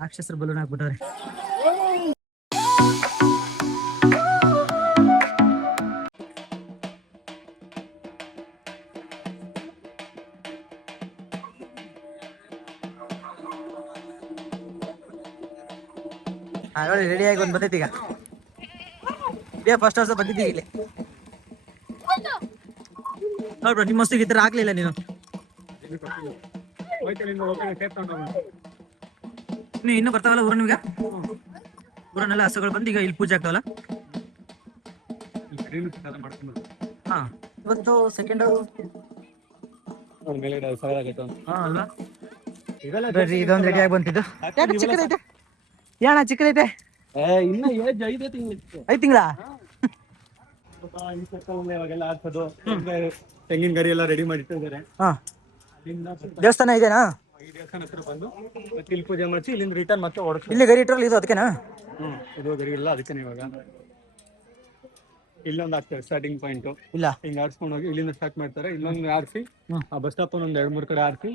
ರಾಕ್ಷಸರು balloon ಹಾಕ್ಬಿಟ್ಟವ್ರೆ. Ready ಆಗಿ ಒಂದು ಬಂದೈತಿ ಈಗ. ಫಸ್ಟ್ ವರ್ಷ ಬಂದಿದ್ದೀವಿ ಇಲ್ಲಿ ನೋಡ್ಬಿಡ. ನಿಮ್ಮ ಮಸ್ತಿಗೆ ಈ ಥರ ಆಗ್ಲಿಲ್ಲ ನೀನು. ಇನ್ನೂ ಬರ್ತಾವಲ್ಲ ಊರ ನಿಮ್ಗೆ? ಊರನ್ನೆಲ್ಲ ಹಸುಗಳು ಬಂದು ಈಗ ಇಲ್ಲಿ ಪೂಜೆ ಆಗ್ತಾವಲ್ಲ. ಹಾ ಇವತ್ತು ಸೆಕೆಂಡ್ ಅಲ್ವಾ? ಬರ್ರಿ ಇದೊಂದು ರೆಡಿ ಆಗಿ ಬಂತಿದ್ದು. ಯಾಕೆ ಚಿಕ್ಕದೈತೆ? ಯಾಣ ಚಿಕ್ಕದೈತೆ? ಇನ್ನ ಏಜ್ 5 ತಿಂಗಳ. ತೆಂಗಿನ ಗರಿ ಎಲ್ಲ ರೆಡಿ ಮಾಡಿ ಇಟ್ಟಿದ್ದಾರೆ. ದೇವಸ್ಥಾನ ಇದೆನಾ? ಈ ದೇವಸ್ಥಾನ ಹತ್ರ ಬಂದು ಮತ್ತೆ ಇಲ್ಲಿ ಪೂಜೆ ಮಾಡಿಸಿ ಇಲ್ಲಿಂದ ರಿಟರ್ನ್ ಮತ್ತೆ ಓಡಿಸಿ. ಇಲ್ಲಿ ಗರಿ ಇಟ್ರಲ್ಲ ಇದು ಅದಕ್ಕೆನಾ? ಇದು ಗರಿ ಇಲ್ಲ ಅದಕ್ಕೆ. ಇವಾಗ ಇಲ್ಲೊಂದು ಆಗ್ತದೆ ಸ್ಟಾರ್ಟಿಂಗ್ ಪಾಯಿಂಟ್. ಇಲ್ಲ ಹಿಂಗ ಆಡ್ಸ್ಕೊಂಡು ಹೋಗಿ ಇಲ್ಲಿಂದ ಸ್ಟಾರ್ಟ್ ಮಾಡ್ತಾರೆ. ಇಲ್ಲೊಂದು ಆರಿಸಿ ಆ ಬಸ್ ಸ್ಟಾಪ್ ಒಂದ್ 2-3 ಕಡೆ ಆರಿಸಿ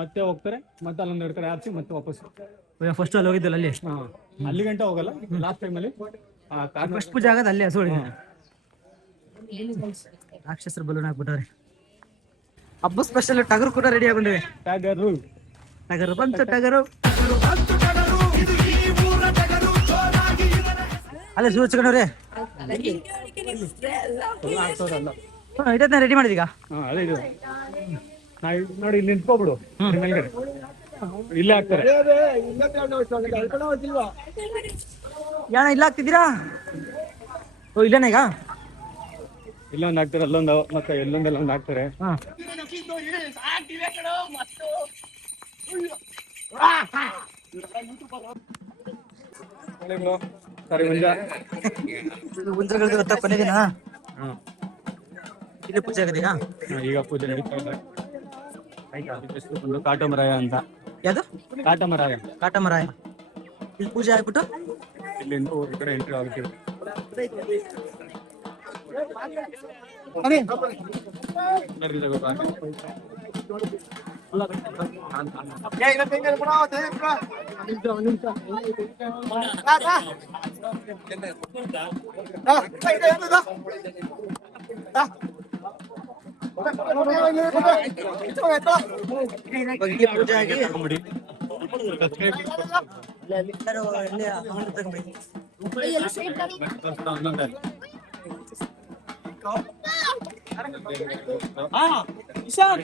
ಮತ್ತೆ ಹೋಗ್ತಾರೆ. ಮತ್ತೆ ಅಲ್ಲೊಂದ್ 2 ಕಡೆ ಆರಿಸಿ ಮತ್ತೆ ವಾಪಸ್. ಫಸ್ಟ್ ಅಲ್ಲಿ ಹೋಗಿದ್ದಲ್ಲ ಅಲ್ಲಿ? ಅಲ್ಲಿ ಗಂಟ ಹೋಗಲ್ಲ. ಲಾಸ್ಟ್ ಟೈಮ್ ಅಲ್ಲಿ ಫಸ್ಟ್ ಪೂಜೆ ಆಗದ ಅಲ್ಲಿ ಹಸು. ರಾಕ್ಷಸರು ಬಲೂನ್ ಹಾಕ್ಬಿಟ್ಟವ್ರೆ. ಹಬ್ಬ ಸ್ಪೆಷಲ್ ಟಗರು ಕೂಡ ರೆಡಿ ಆಗಿವೆ. ಟಗರು ಬಂತು, ಟಗರು ಅಲ್ಲೇ ಜೂ ಹಚ್ಕೊಂಡವ್ರೆ. ಇದನ್ನ ರೆಡಿ ಮಾಡಿದೀಗ. ನೋಡಿ ಇಲ್ಲಿ ನಿಂತ್ಕೊಬಿಡು. ಇಲ್ಲೇ ಹಾಕ್ತಾರೆ. ಯಾಣ ಇಲ್ಲ ಹಾಕ್ತಿದ್ದೀರಾ? ಓ ಇಲ್ಲೇನ ಈಗ? ಇಲ್ಲೊಂದು ಹಾಕ್ತಾರೆ, ಅಲ್ಲೊಂದು ಮತ್ತೆ ಎಲ್ಲೊಂದೆಲ್ಲ ಒಂದು ಹಾಕ್ತಾರೆ. ಇಲ್ಲಿ ಪೂಜೆ ಆಗದೀಗ? ಈಗ ಪೂಜೆ ನಡೀತಾ ಇದೆ. ಕಾಟಮರಾಯ ಅಂತ. ಯಾವುದು? ಕಾಟಮರಾಯ. ಕಾಟಮರಾಯ. ಇಲ್ಲಿ ಪೂಜೆ ಆಗ್ಬಿಟ್ಟು ಇಲ್ಲಿಂದ ಈ ಕಡೆ ಎಂಟ್ರಿ ಆಗ್ತೀವಿ. ಪೂಜೆ ಆಗಿ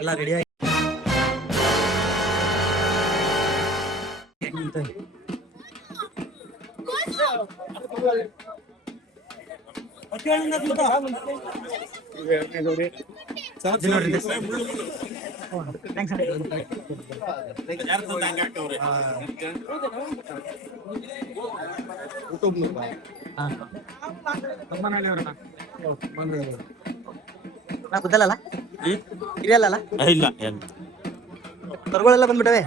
ಎಲ್ಲ ರೆಡಿ ಆಗಿ ಗೊತ್ತಲ್ಲ ಇರಲ್ಲ. ಇಲ್ಲ ಕರುಗಳೆಲ್ಲ ಬಂದ್ಬಿಟ್ಟವೆ.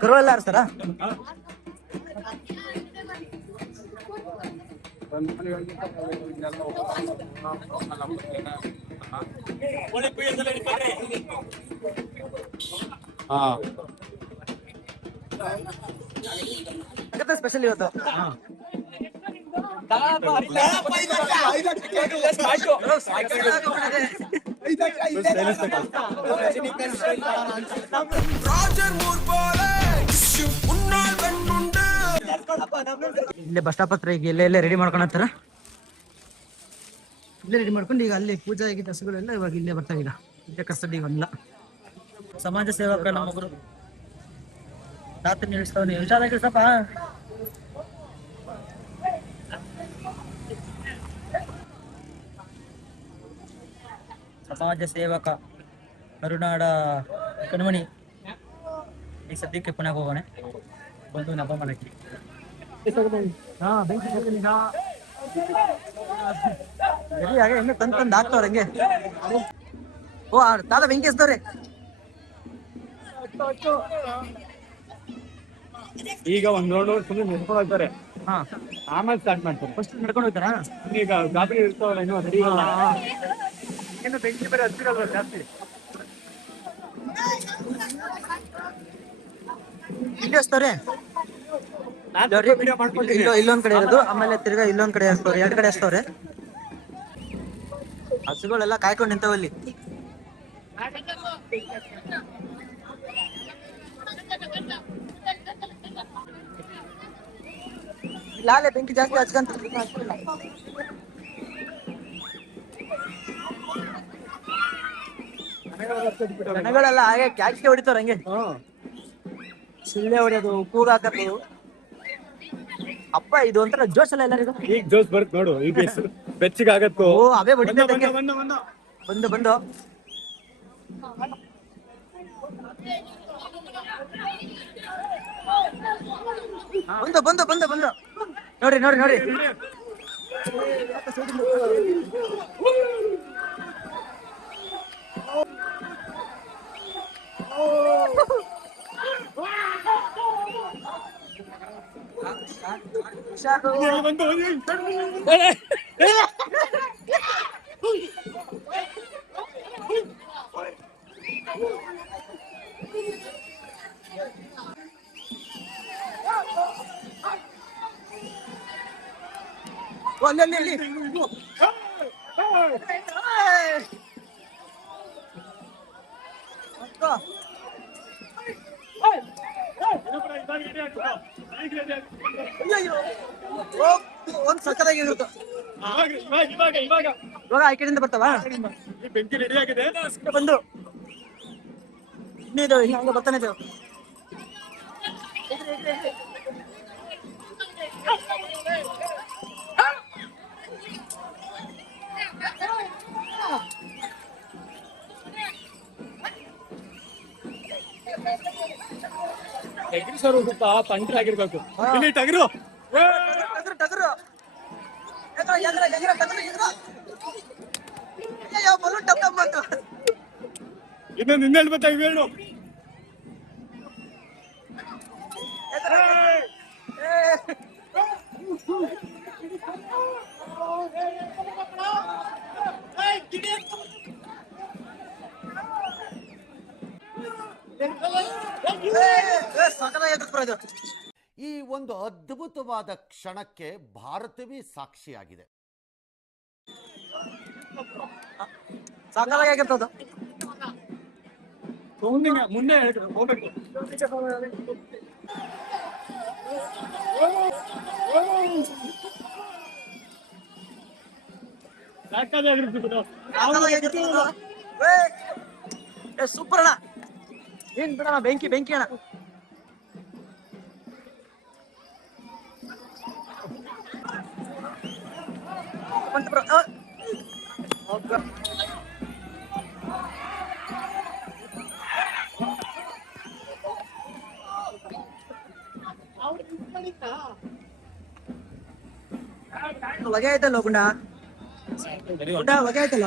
ಕರುಗಳೆಲ್ಲ ಆರಿಸ್ತಾರ? ಸ್ಪೆಷಲ್ ಇವತ್ತು ಇಲ್ಲೇ ಬಸ್ ಸ್ಟಾಪ್ ಹತ್ರ ಈಗ ಇಲ್ಲೇ ರೆಡಿ ಮಾಡ್ಕೊಳತ್ತಾರ. ಇಲ್ಲೇ ರೆಡಿ ಮಾಡ್ಕೊಂಡು ಈಗ ಅಲ್ಲಿ ಪೂಜೆ ಆಗಿದ್ದ ಹಸುಗಳೆಲ್ಲ ಇವಾಗ ಇಲ್ಲೇ ಬರ್ತಾವ. ಈಗ ಇಲ್ಲೇ ಕಸ್ತಡಿ ಇಲ್ಲ. ಸಮಾಜ ಸೇವಕ ನಮ್ಮೊಬ್ರು ರಾತ್ರಿ ನಿಲ್ಲಿಸ್ತಾವ. ವಿಚಾರ ಕೆಲಸಪ್ಪ. ಸಮಾಜ ಸೇವಕ ಕರುನಾಡ ಕಣ್ಮಣಿ ಈಗ ಸದ್ಯಕ್ಕೆ ಪುನಃ ಹೋಗೋಣ. ಬಂದು ಹಬ್ಬ ಮಾಡಕ್ಕೆ ಇನ್ನು ತಂದು ಹಾಕ್ತವ್ರ ಹಂಗೆ. ಓ ತಾತ ಬೆಂಕಿ ಹಚ್ತವ್ರೆ. ಈಗ ಒಂದ್ ರೌಂಡ್ ಸುಮ್ಮನೆ ನಡ್ಕೊಂಡು ಹೋಗ್ತಾರೆ. ಆಮೇಲೆ ಸ್ಟಾರ್ಟ್ ಮಾಡ್ತಾರೆ. ಫಸ್ಟ್ ನಡ್ಕೊಂಡು ಹೋಗ್ತಾರಾ? ಈಗ ಗಾಬರಿ ಇರ್ತಾವಲ್ಲ ಇನ್ನೂ ರೆಡಿ ಏನು ಬೆಂಕಿ ಬೇರೆ ಹಚ್ಚಿರಲ್ವ ಜಾಸ್ತಿ. ಬೆಂಕಿ ಹಚ್ತವ್ರೆ. ಇಲ್ಲೊಂದ್ ಕಡೆ ಇರೋದು, ಆಮೇಲೆ ತಿರ್ಗಾ ಇಲ್ಲೊಂದ್ ಕಡೆ ಹಚ್ತವ್ರೆ, 2 ಕಡೆ ಹಚ್ತವ್ರೆ. ಹಸುಗಳೆಲ್ಲ ಕಾಯ್ಕೊಂಡು ನಿಂತವಲ್ಲಿ. ಲಾಲೆ ಬೆಂಕಿ ಜಾಸ್ತಿ ಹಚ್ಕೊಂತ ಜನಗಳೆಲ್ಲ ಹಾಗೆ ಕ್ಯಾಚಿಗೆ ಹೊಡಿತಾರ ಹಂಗೆ. ಸಿಳ್ಳೆ ಹೊಡಿಯೋದು, ಕೂಗ್ ಹಾಕೋದು. ಅಪ್ಪ ಇದು ಒಂಥರ ಜೋಶ್ ಅಲ್ಲ ಎಲ್ಲರಿಗೂ. ಈಗ ಜೋಶ್ ಬರುತ್ತೆ ನೋಡು, ಈಗ ಬೆಚ್ಚಿಗೆ ಆಗತ್ತೋ. ಓ ಅವೇ ಹೊಡಿತಾ ಬಂದು ಬಂದು ಬಂದು ಬಂದು ಬಂದು ನೋಡ್ರಿ ನೋಡ್ರಿ ನೋಡ್ರಿ. ಒಂದ್ ಸಕ್ಕದಾಗಿರುತ್ತೆ. ಇವಾಗ ಆ ಕಡೆಯಿಂದ ಬರ್ತಾವ. ಬೆಂಕಿ ರೆಡಿ ಆಗಿದೆ ಬಂದು ಇನ್ನೂ ಹಂಗ ಬರ್ತಾನೆ ಇದ್ದೇವೆ. ಟಗರು ಸರ್ ಗೊತ್ತಾ, ತಂಟ್ರ ಆಗಿರ್ಬೇಕು. ಇಲ್ಲಿ ಟಗರು ಇನ್ನೊಂದು ಇನ್ನೆರಡು ಬತ್ತ ಹೇಳು. ಈ ಒಂದು ಅದ್ಭುತವಾದ ಕ್ಷಣಕ್ಕೆ ಭಾರತವೇ ಸಾಕ್ಷಿಯಾಗಿದೆ. ಸಾಕಾಗಿರ್ತದ. ಮುಂದೆ ಹೋಗ್ಬೇಕು. ಸೂಪರ್ ಅಣ್ಣ. ಏನ್ ಬಿಡಣ, ಬೆಂಕಿ ಬೆಂಕಿ ಅಣ್ಣ. ಹೊಗೆ ಆಯ್ತಲ್ಲ ಗುಂಡ, ಗುಂಡ ಹೊಗೆ ಆಯ್ತಲ್ಲ.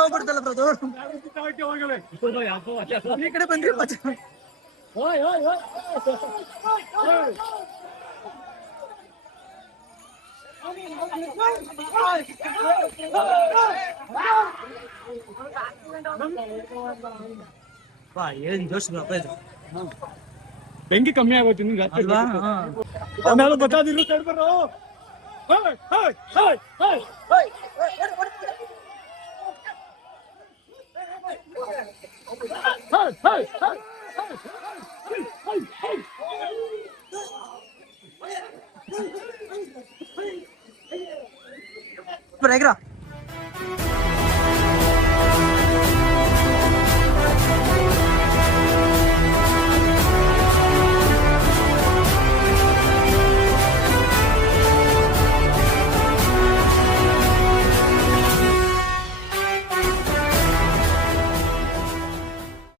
ಹೋಗ್ಬಿಡ್ತಲ್ಲ ಬ್ರದು. ಈ ಕಡೆ ಬಂದ್ರಿ ಏನ್ ಜೋಶ್ ಇದು. ಬೆಂಕಿ ಕಮ್ಮಿ ಆಗೋಯ್ತು ನಿಮ್ಗೆ ಅಲ್ವಾ? ಬತ್ತಾದಿಲ್ಲ ತಡ್ಬರೋ. Berakhir